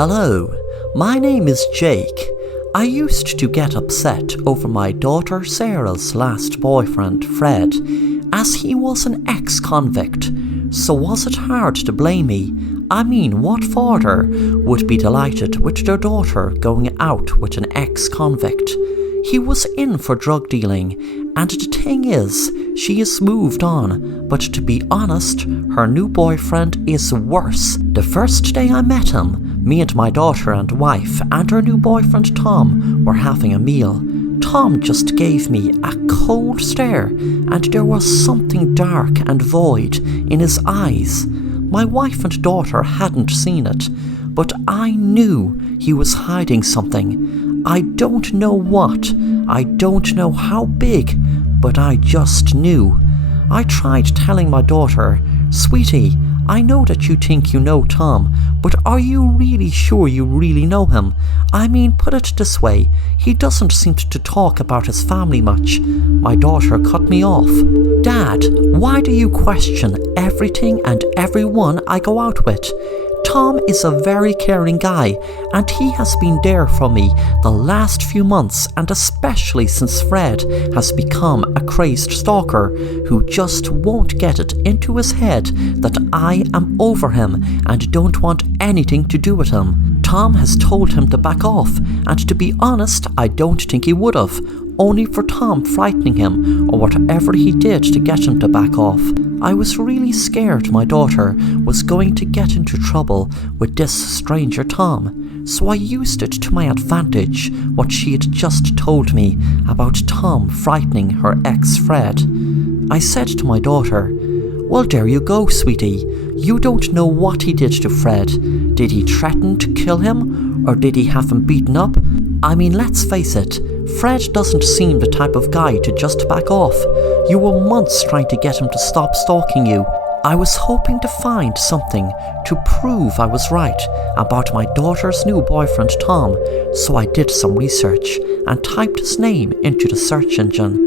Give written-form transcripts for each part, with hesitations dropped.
Hello, my name is Jake. I used to get upset over my daughter Sarah's last boyfriend, Fred, as he was an ex-convict. So was it hard to blame me? I mean, what father would be delighted with their daughter going out with an ex-convict? He was in for drug dealing, and the thing is, she has moved on, but to be honest, her new boyfriend is worse. The first day I met him, me and my daughter and wife and her new boyfriend Tom were having a meal. Tom just gave me a cold stare, and there was something dark and void in his eyes. My wife and daughter hadn't seen it, but I knew he was hiding something. I don't know what, I don't know how big, but I just knew. I tried telling my daughter, "Sweetie, I know that you think you know Tom, but are you really sure you really know him? I mean, put it this way, he doesn't seem to talk about his family much." My daughter cut me off. "Dad, why do you question everything and everyone I go out with? Tom is a very caring guy, and he has been there for me the last few months, and especially since Fred has become a crazed stalker who just won't get it into his head that I am over him and don't want anything to do with him. Tom has told him to back off, and to be honest, I don't think he would have, only for Tom frightening him or whatever he did to get him to back off. I was really scared my daughter was going to get into trouble with this stranger Tom, so I used it to my advantage what she had just told me about Tom frightening her ex Fred. I said to my daughter, "Well, there you go, sweetie. You don't know what he did to Fred. Did he threaten to kill him, or did he have him beaten up? I mean, let's face it, Fred doesn't seem the type of guy to just back off. You were months trying to get him to stop stalking you." I was hoping to find something to prove I was right about my daughter's new boyfriend Tom, so I did some research and typed his name into the search engine.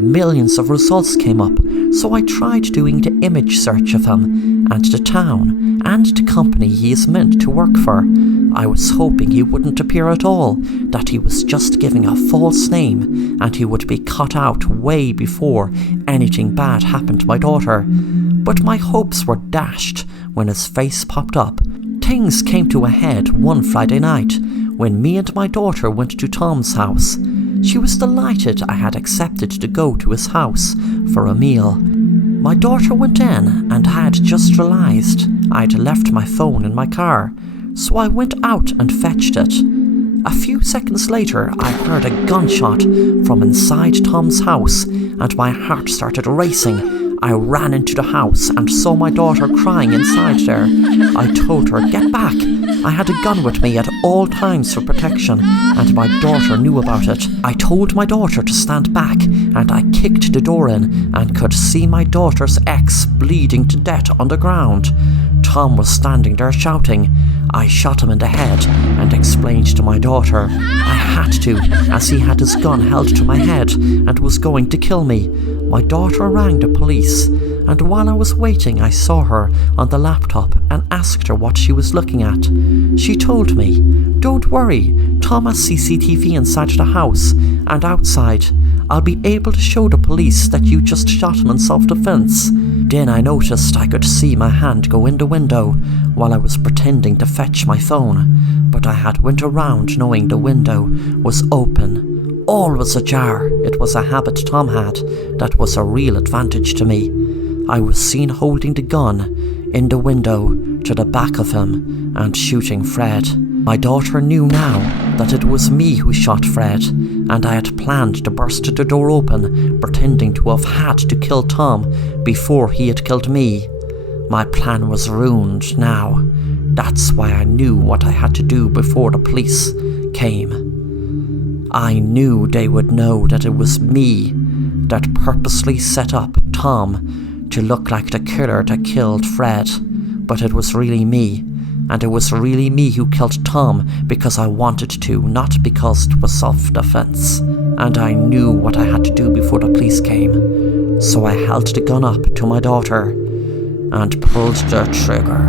Millions of results came up, so I tried doing the image search of him, and the town, and the company he is meant to work for. I was hoping he wouldn't appear at all, that he was just giving a false name, and he would be cut out way before anything bad happened to my daughter. But my hopes were dashed when his face popped up. Things came to a head one Friday night, when me and my daughter went to Tom's house. She was delighted I had accepted to go to his house for a meal. My daughter went in and had just realised I'd left my phone in my car, so I went out and fetched it. A few seconds later, I heard a gunshot from inside Tom's house, and my heart started racing. I ran into the house and saw my daughter crying inside there. I told her, "Get back." I had a gun with me at all times for protection, and my daughter knew about it. I told my daughter to stand back, and I kicked the door in and could see my daughter's ex bleeding to death on the ground. Tom was standing there shouting. I shot him in the head and explained to my daughter I had to, as he had his gun held to my head and was going to kill me. My daughter rang the police, and while I was waiting I saw her on the laptop and asked her what she was looking at. She told me, "Don't worry, Tom has CCTV inside the house and outside. I'll be able to show the police that you just shot him in self-defense." Then I noticed I could see my hand go in the window while I was pretending to fetch my phone, but I had went around knowing the window was open. All was ajar. It was a habit Tom had that was a real advantage to me. I was seen holding the gun in the window to the back of him and shooting Fred. My daughter knew now that it was me who shot Fred, and I had planned to burst the door open, pretending to have had to kill Tom before he had killed me. My plan was ruined now. That's why I knew what I had to do before the police came. I knew they would know that it was me that purposely set up Tom to look like the killer that killed Fred, but it was really me. And it was really me who killed Tom because I wanted to, not because it was self-defense. And I knew what I had to do before the police came. So I held the gun up to my daughter and pulled the trigger.